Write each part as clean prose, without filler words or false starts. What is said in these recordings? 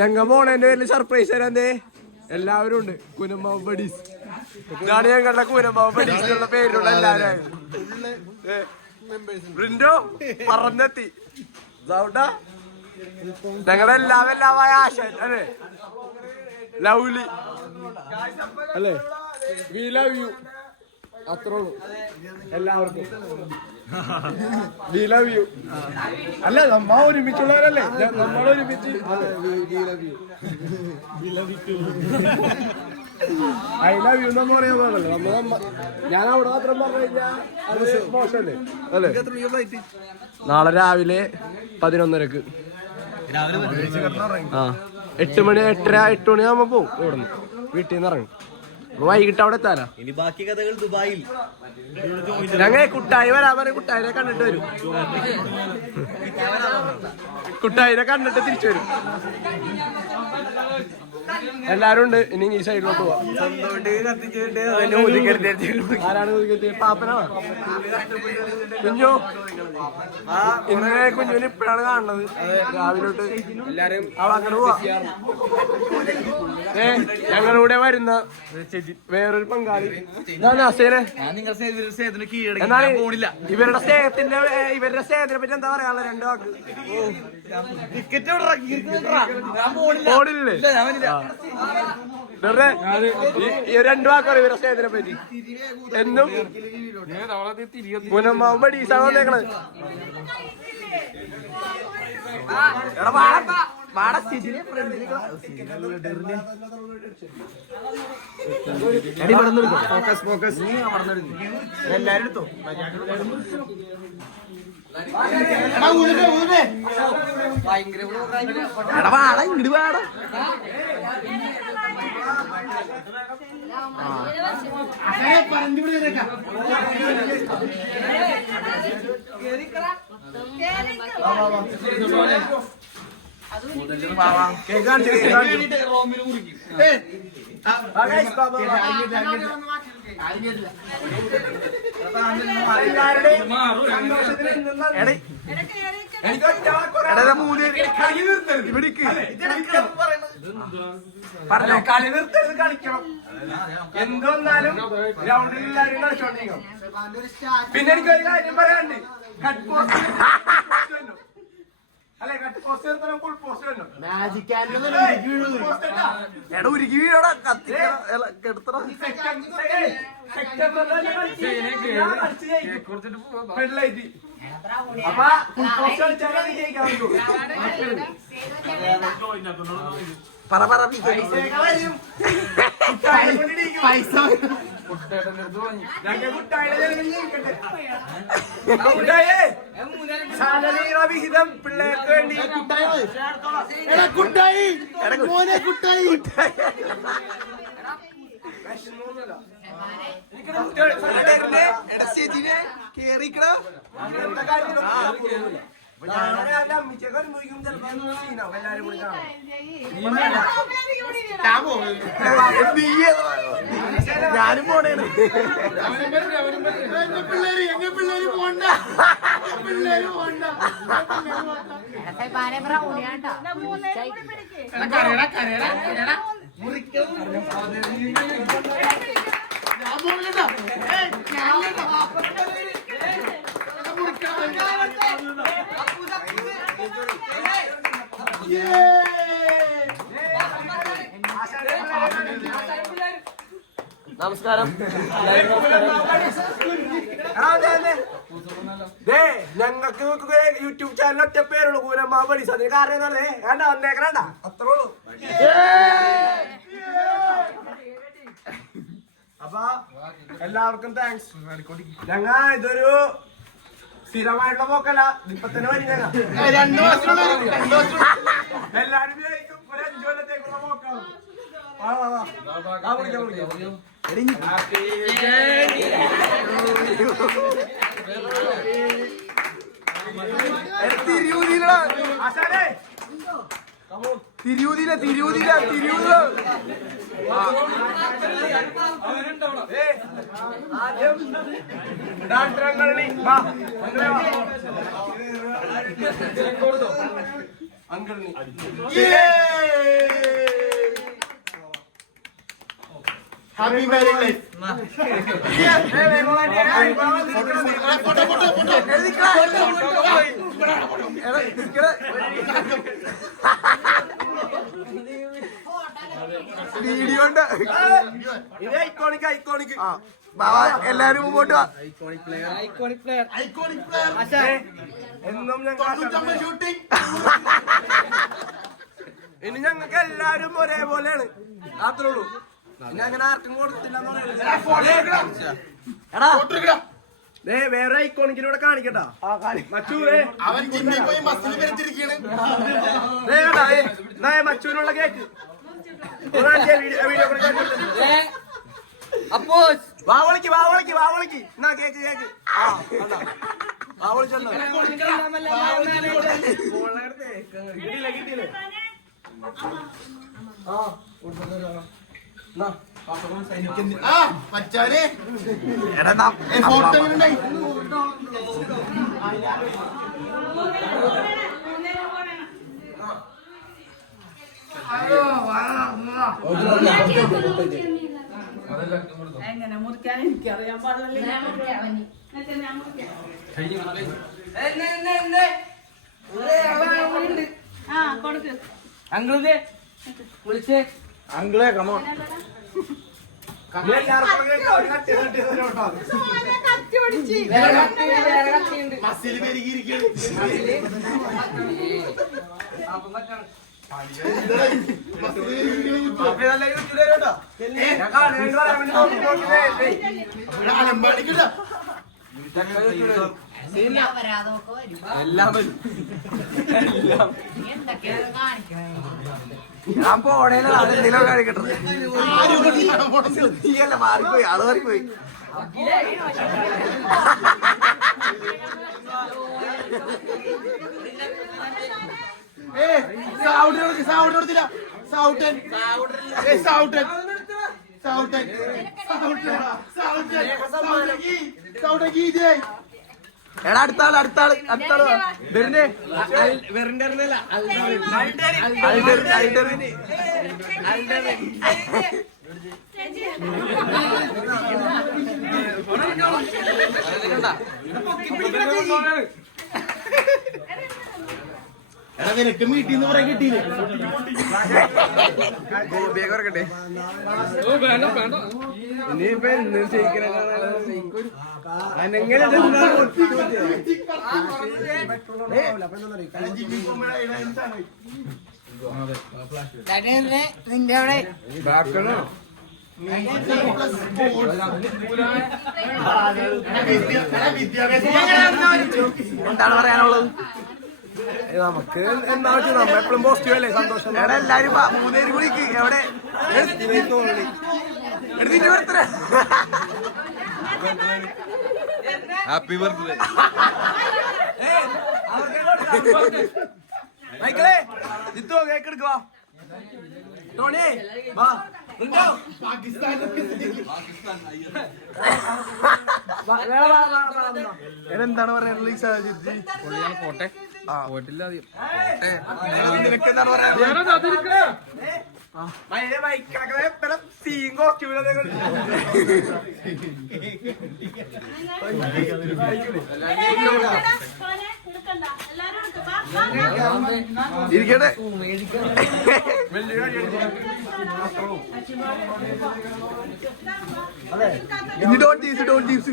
ഞങ്ങ പോണേന്റെ പേരിൽ സർപ്രൈസ് തരാന്തേ എല്ലാവരും ഉണ്ട്. കുനമ്പാവ് ബഡീസ് ഇതാണ് ഞങ്ങളുടെ കുനമ്പാവ് ബഡീസിനുള്ള പേരിലുള്ള എല്ലാവരും. ബ്രിൻഡോ പറഞ്ഞെത്തി ഞങ്ങളെല്ലാമായ ആശ അല്ലേ, ലവ്ലി അല്ലേ, വി ലവ് യു, അത്രേ ഉള്ളൂ എല്ലാവർക്കും. വി ലവ് യു അല്ല, നമ്മ ഒരുമിച്ചുള്ളവരല്ലേ, നമ്മളൊരുമിച്ച് ഐ ലവ് യു എന്നൊന്നും പറയാൻ പാടില്ല. ഞാൻ അവിടെ മാത്രം പറഞ്ഞു കഴിഞ്ഞാൽ അത് മോശമല്ലേ അല്ലേ. നാളെ രാവിലെ 11:30 ആ 8 മണി 8:30 മണിയാകുമ്പോ പോവും ഇവിടുന്ന്, വീട്ടിൽ നിന്ന് ഇറങ്ങും. വൈകിട്ട് അവിടെ എത്താനാ. ഇനി ബാക്കി കഥകൾ ദുബായിൽ. ഞങ്ങൾ കുട്ടായി വരാൻ പറയും, കുട്ടായിനെ കണ്ടിട്ട് വരും. കുട്ടായിനെ കണ്ടിട്ട് തിരിച്ചു വരും. എല്ലാരും ഉണ്ട്. ഇനി ഈ സൈഡിലോട്ട് പോവാം. ആരാണ് പാപ്പനാ കുഞ്ഞു? ഇന്നലെ കുഞ്ഞുവിന് ഇപ്പോഴാണ് കാണുന്നത്. രാവിലോട്ട് എല്ലാരും അങ്ങനെ പോവാ. ഞങ്ങളുടെ വരുന്ന വേറൊരു പങ്കാളി എന്നാൽ ഇവരുടെ സ്നേഹത്തിനെ പറ്റി എന്താ പറയാനുള്ള 2 വാക്ക്? പോണില്ലേ? 2 വാക്ക് ഇവരുടെ സ്നേഹത്തിനെ പറ്റി. എന്നും കുനമ്പാവ് ബഡീസാണ് വന്നേക്കണത്. ഫോക്കസ് ഫോക്കസ് എല്ലാരും എടുത്തോ. വാട ഇങ്ങോട്ട് വാട. പറഞ്ഞോ, കളി നിർത്തരുത്, കളിക്കണം. എന്തൊന്നാലും ഗ്രൗണ്ടിൽ എല്ലാവരും കളിച്ചോണ്ടിരിക്കണം. പിന്നെ എനിക്കൊരു കാര്യം പറയാനുണ്ട്. കട്ട് പോസ്റ്റ് അല്ലെ, കട്ട് പോസ്റ്റ് ഫുൾ പോസ്റ്റ് എടാ ഉരുക്കി വീഴോടാ, കത്തി കെടുത്തടാ. അപ്പൊ ഫുൾ പോസ്റ്റ് കളിച്ചാലേ ജയിക്കാൻ പറ്റുള്ളൂ. പറ പറ പൈസ വിഹിതം പിള്ളേർക്ക് വേണ്ടി കേറിക്കണോ ഞാനും പോണേണ്. പിള്ളേര് പോണ്ട, പിള്ളേര് പോണ്ട. നമസ്കാരം. ഞങ്ങൾക്ക് യൂട്യൂബ് ചാനൽ ഒറ്റ പേരുള്ളൂ, കുനമ്പാവ് ബഡീസ്. അതിന് കാരണം എന്താ? വേണ്ട വന്നേക്കണ്ട, അത്രേ ഉള്ളൂ. അപ്പൊ എല്ലാവർക്കും താങ്ക്സ്. ഞങ്ങ ഇതൊരു സ്ഥിരമായിട്ടുള്ള പോക്കല്ല, ഇപ്പൊ തന്നെ വരും. ഞങ്ങൾ 2 മാസം എല്ലാരും വിചാരിക്കും ഒരു 5 കൊല്ലത്തേക്കുള്ള പോക്കാവും. തിരിയൂതില അങ്കിളിന്. Happy married life. വീഡിയോ ഉണ്ട്. ഐക്കോണിക് എല്ലാരും മുമ്പോട്ട് വാ. ഐക്കോണിക് പ്ലെയർ എന്നും ഷൂട്ടിംഗ്. ഇനി ഞങ്ങൾക്ക് എല്ലാരും ഒരേപോലെയാണ്, അത്രേ ഉള്ളൂ. പിന്നെ അങ്ങനെ ആർക്കും കൊടുത്തില്ല. വേറെ ഐക്കോണിക്കിലൂടെ കാണിക്കട്ടാ. അവൻ ജിമ്മിൽ പോയി മസിൽ വരച്ചിരിക്കുകയാണ്. മച്ചൂരിനുള്ള കേക്ക് അപ്പോ വാവളിക്ക് എന്നാ കേക്ക് വാവളിച്ചല്ലോ. കിട്ടിയില്ലേ മച്ചാനെ ഫോട്ടോ എങ്ങനെയുണ്ടായി? എങ്ങനെ മുറിക്കാൻ എനിക്കറിയാൻ പാടില്ല. കൊടുക്ക് അങ്കിളേ വിളിച്ചേ. അങ്കിളെ കമോ മസിൽ പെരുകിയിരിക്കുകയാണ്. അലമ്പാടിക്കില്ല. ഞാൻ പോണേലും അതെന്തെങ്കിലും കഴിക്കട്ടെ. നീയല്ല മാറിപ്പോയി, അത് മാറിപ്പോയി. എടാ അടുത്താള് വെറിന്റെ എടാ നിനക്ക് വീട്ടിൽ നിന്ന് പറയാൻ കിട്ടിയില്ലേ? ഗോപിയൊക്കെ ഇനിയിപ്പോ എന്നും ചെയ്യിക്കണ നിന്റെ അവിടെ ഇതാക്കണോ? എന്താണ് പറയാനുള്ളത്? നമുക്ക് എന്താ വെച്ചാൽ നമ്മ എപ്പോഴും പോസിറ്റീവ് അല്ലേ, സന്തോഷം. എവിടെ എല്ലാരും മൂന്നേരും വിളിക്ക്. എവിടെ ഹാപ്പി ബർത്ത്ഡേ മൈക്കിളേ. ജിത്തു കേക്ക് എടുക്കുക. ടോണി വാ. എന്താണ് പറയാനുള്ളത് ഈ സാഹചര്യത്തിൽ? പോട്ടെ പോയിട്ടില്ല. നിനക്ക് എന്താണ് പറയാനുള്ളത്? സീൻ കോസ്റ്റ്യൂമിൽ ഇരിക്കട്ടെ. ഇനി ഡോണ്ട് ടീസ് നോൺ ടീംസ്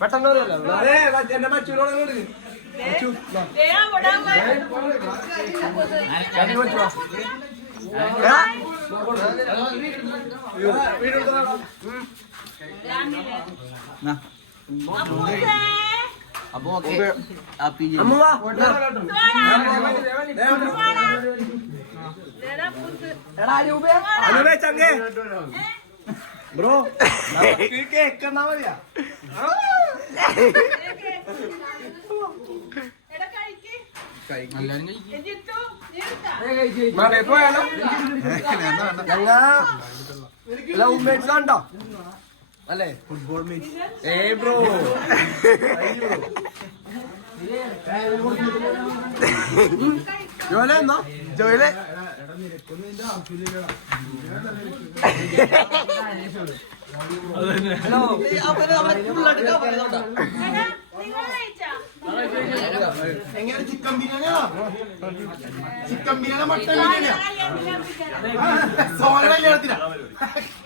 പെട്ടെന്ന് എന്റെ മച്ചൂരോട് അപ്പൊ ഓക്കെ. ചങ്ങേ ബ്രോ കേക്ക് എന്നാ മതിയാ. ജിത്തു, നീ എടുത്താ? മടയിൽ പോയാലോ ഞങ്ങ ലവ് മേറ്റ്സ് ആണ്ടോ അല്ലേ ഫുട്ബോൾ മേറ്റ്സ് ബ്രോ ജോലെ എന്നോ ജോലെ നിങ്ങൾ കഴിച്ചാ? എങ്ങനെ ചിക്കൻ ബിരിയാണിയാ ചിക്കൻ ബിരിയാണി മട്ടൻ ബിരിയാണിയാ സോന കല്യാണത്തിനാ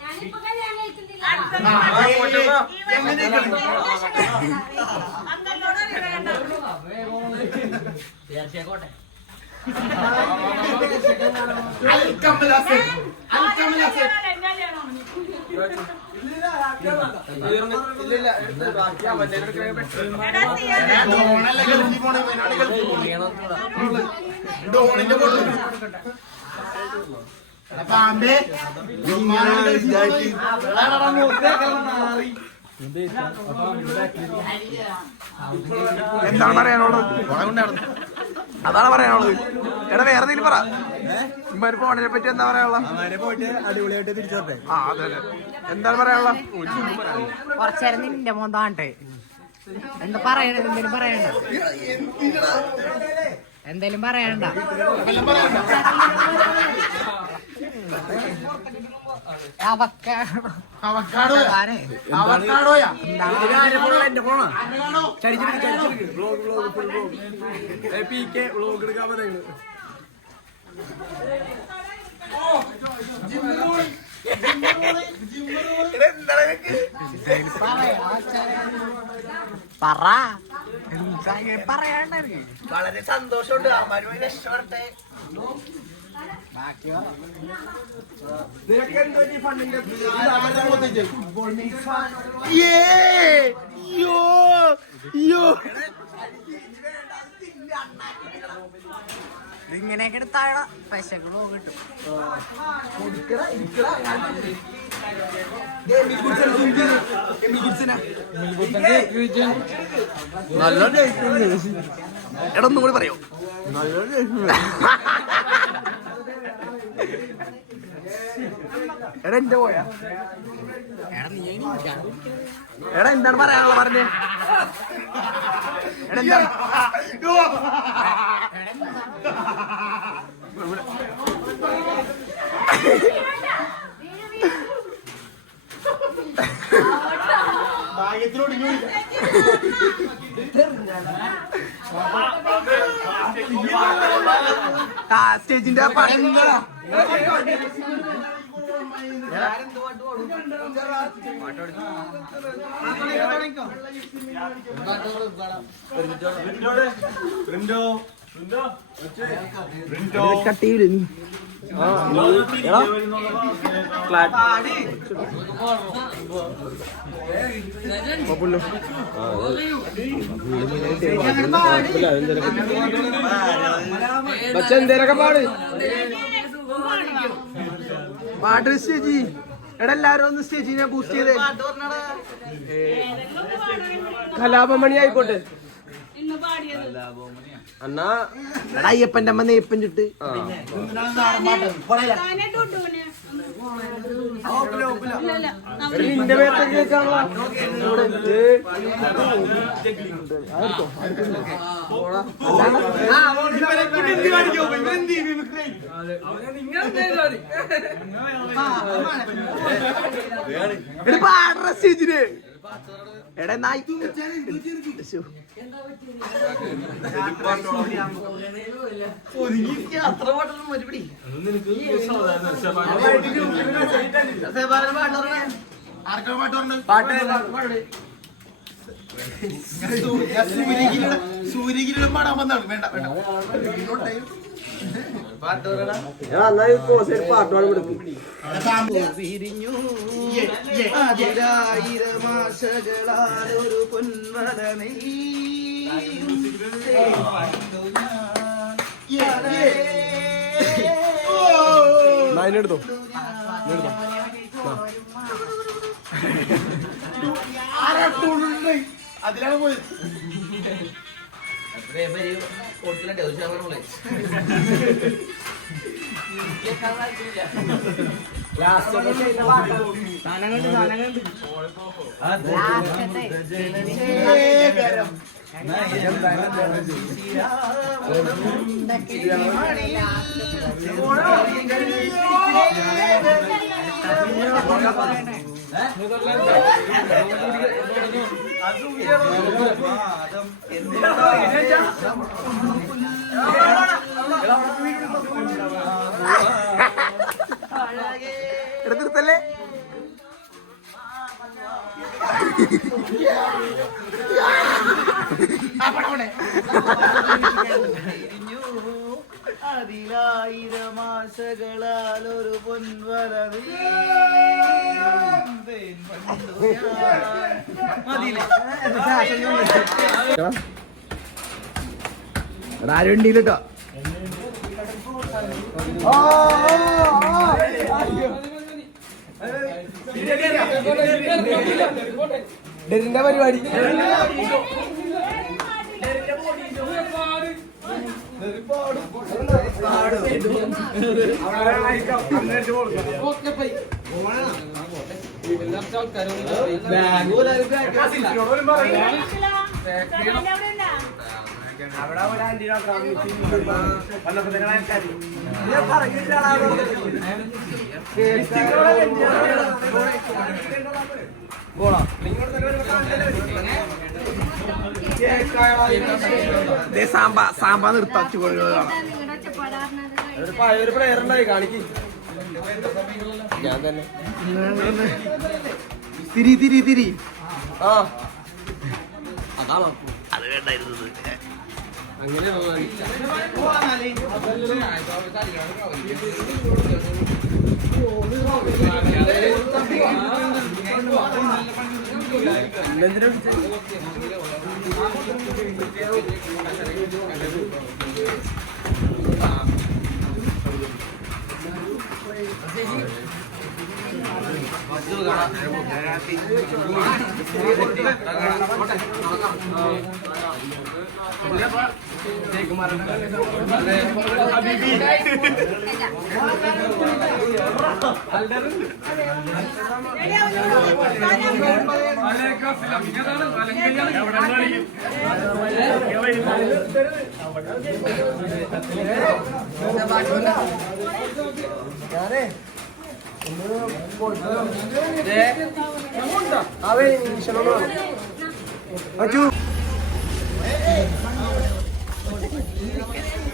ഞാനിപ്പോ കല്യാണം കഴിക്കുന്നില്ല. അന്നോട് അറിയണ്ട. അൽക്കമലാസൻ അൽക്കമലാസൻ ഡോണല്ലേ ഗൾഫിൽ പോണേ ഇവനാണ് ഗൾഫിൽ പോണേ ഡോണിന്റെ ഫോട്ടോ പാമ്പേ എന്താണ് പറയാനുള്ളത് അതാണ് പറയാനുള്ളത് എടാ വേറെ എന്തെങ്കിലും പറ ഇമ്മാര് ഫോണിനെ പറ്റി എന്താ പറയാനുള്ള പോയിട്ട് അടിപൊളിയായിട്ട് തിരിച്ചോട്ടെ ആ അതെ അതെ എന്താണ് പറയാനുള്ള കുറച്ചേരം നിന്റെ മോന്താണ്ടെ എന്താ പറയണ എന്തേലും പറയണ്ട അവക്കാടോയാ എന്റെ ഫോണാ വ്ലോഗ് എടുക്കാൻ പറയുന്നത് പറ പറയണ്ട വളരെ സന്തോഷമുണ്ട് അമ്മാരുമായി രക്ഷപ്പെടട്ടെ നിനക്ക് എന്തോ ഫണ്ടിന്റെ ഇങ്ങനെയൊക്കെ എടുത്താഴ പശകളോ കിട്ടും നല്ല എടാ ഒന്നും കൂടി പറയോ എടാ എന്റെ പോയാ എടാ എന്താണ് പറയാനുള്ള പറഞ്ഞേ എടാ എന്താണ് ഭാഗ്യത്തിനോട് ആ സ്റ്റേജിന്റെ പാട്ട് എന്തേരൊക്കെ പാട് പാട്ട് സ്റ്റേജി എടാ എല്ലാരും ഒന്ന് സ്റ്റേജിനെ ബൂസ്റ്റ് ചെയ്തേ കലാപമണി ആയിക്കോട്ടെ ഇന്ന് പാടിയത് അന്നാ എടാ അയ്യപ്പന്റെ അമ്മ നെയ്യപ്പൻ ചുട്ട് താനെ ഡുഡുവിന് ഇല്ലല്ല നിന്റെ പേരൊക്കെ കേൾക്കാനുള്ള പാടുന്ന സ്റ്റേജിന് എടാ നായി സൂര്യഗിരിയുടെ പാടാൻ വന്നാണ് വേണ്ട വേണ്ട പാട്ടോട് കൊടുക്കും ഒരു പൊൻവരമേ എടുത്തോ അതിലാണ് പോയത് എടുത്തിരുത്തല്ലേ അതിലായിരം ആശകളാൽ ഒരു പൊൻവല ആരും ഉണ്ടീല്ലോ ഡെറിന്റെ പരിപാടി അവിടെ ഒരു ആന്റിനോ വന്നപ്പോ തന്നെ ഞാൻ സാമ്പ നിർത്താച്ചു നിങ്ങളുടെ ഒച്ചപ്പാടാർന്നത് പഴയൊരു പ്ലെയർ ഉണ്ടായി കാണിക്ക് ഞാൻ തന്നെ തിരി തിരി തിരി ആ അത് വേണ്ടായിരുന്നത് അങ്ങനെ